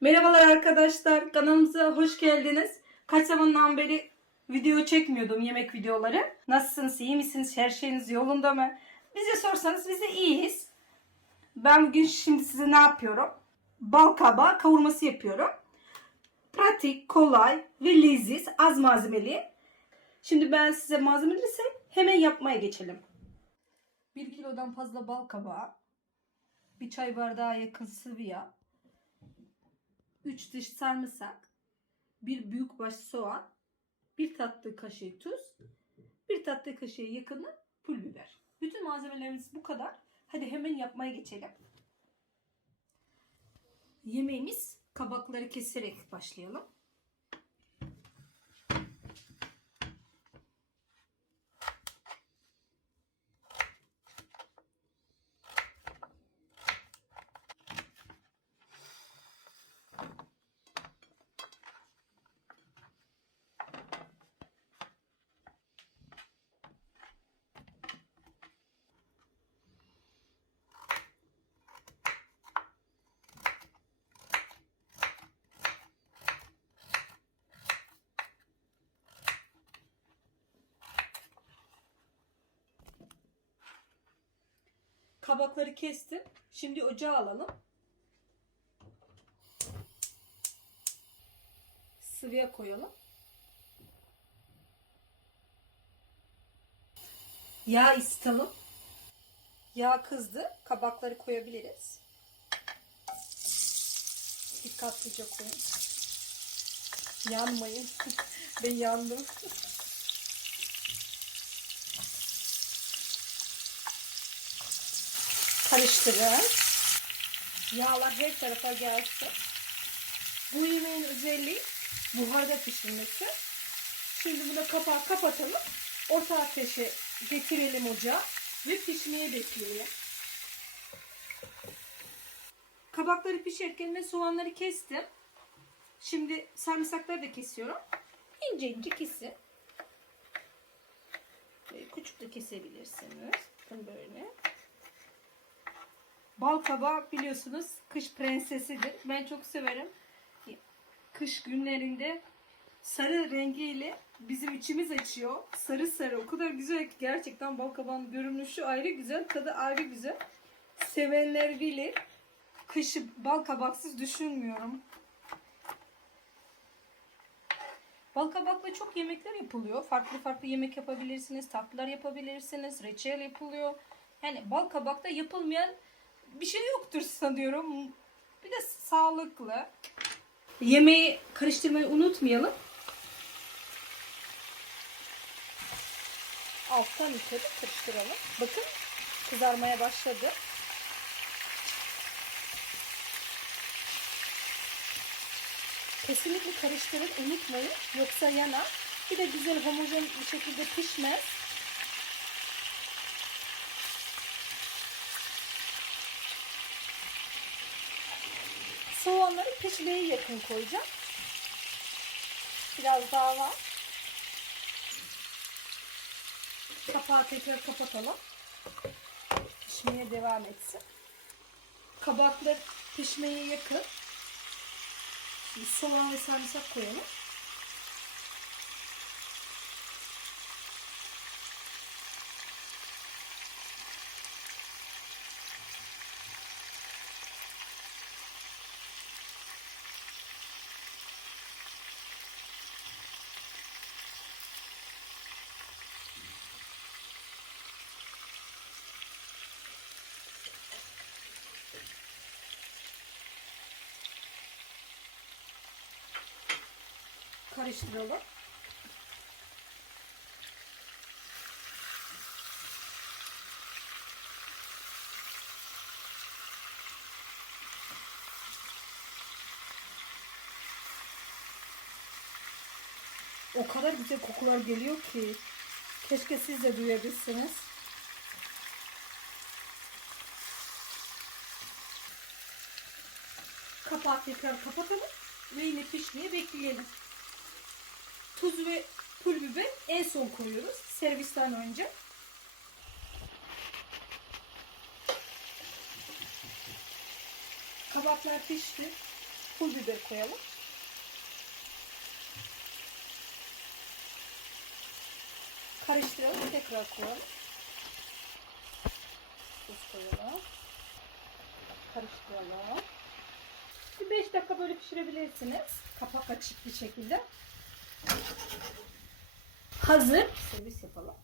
Merhabalar arkadaşlar, kanalımıza hoş geldiniz. Kaç zamandan beri video çekmiyordum, yemek videoları. Nasılsınız, iyi misiniz, her şeyiniz yolunda mı? Bize sorsanız biz de iyiyiz. Ben bugün şimdi size ne yapıyorum? Bal kabağı kavurması yapıyorum. Pratik, kolay ve leziz, az malzemeli. Şimdi ben size malzemeleri sayayım, hemen yapmaya geçelim. 1 kilodan fazla bal kabağı, bir çay bardağı yakın sıvı yağ, 3 diş sarımsak, bir büyük baş soğan, bir tatlı kaşığı tuz, bir tatlı kaşığı yakını pul biber. Bütün malzemelerimiz bu kadar. Hadi hemen yapmaya geçelim. Yemeğimiz kabakları keserek başlayalım. Kabakları kestim. Şimdi ocağa alalım. Sıvıya koyalım. Yağ ısıtalım. Yağ kızdı. Kabakları koyabiliriz. Dikkatlice koyun. Yanmayın. ben yandım. karıştırın. Yağlar her tarafa gelsin. Bu yemeğin özelliği buharda pişirmesi. Şimdi buna kapağı kapatalım. Orta ateşe getirelim ocağa ve pişmeye bekleyelim. Kabakları pişerken ben soğanları kestim. Şimdi sarımsakları da kesiyorum. İnce ince kesin. Küçük de kesebilirsiniz. Böyle. Bal biliyorsunuz kış prensesidir. Ben çok severim. Kış günlerinde sarı rengiyle bizim içimiz açıyor. Sarı sarı o kadar güzel ki gerçekten bal görünüşü ayrı güzel, tadı ayrı güzel. Sevenler bilir. Kışı bal kabaksız düşünmüyorum. Bal kabakla çok yemekler yapılıyor. Farklı farklı yemek yapabilirsiniz, tatlılar yapabilirsiniz, reçel yapılıyor. Yani bal kabakta yapılmayan bir şey yoktur sanıyorum. Bir de sağlıklı. Yemeği karıştırmayı unutmayalım. Alttan yukarı karıştıralım. Bakın kızarmaya başladı. Kesinlikle karıştırın unutmayın. Yoksa yanar. Bir de güzel homojen bir şekilde pişmez. Soğanları pişmeye yakın koyacağım. Biraz daha var. Kapağı tekrar kapatalım. Pişmeye devam etsin. Kabaklar pişmeye yakın. Şimdi soğan ve sarımsak koyalım. Karıştıralım. O kadar güzel kokular geliyor ki. Keşke siz de duyabilsiniz. Kapağı tekrar kapatalım ve yine pişmeye bekleyelim. Tuz ve pul biber en son koyuyoruz servisten önce. Kabaklar pişti. Pul biber koyalım. Karıştıralım. Tekrar koyalım. Tuz koyalım. Karıştıralım. Bir 5 dakika böyle pişirebilirsiniz. Kapak açık bir şekilde. Hazır. Servis yapalım.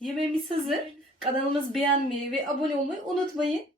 Yemeğimiz hazır. Kanalımızı beğenmeyi ve abone olmayı unutmayın.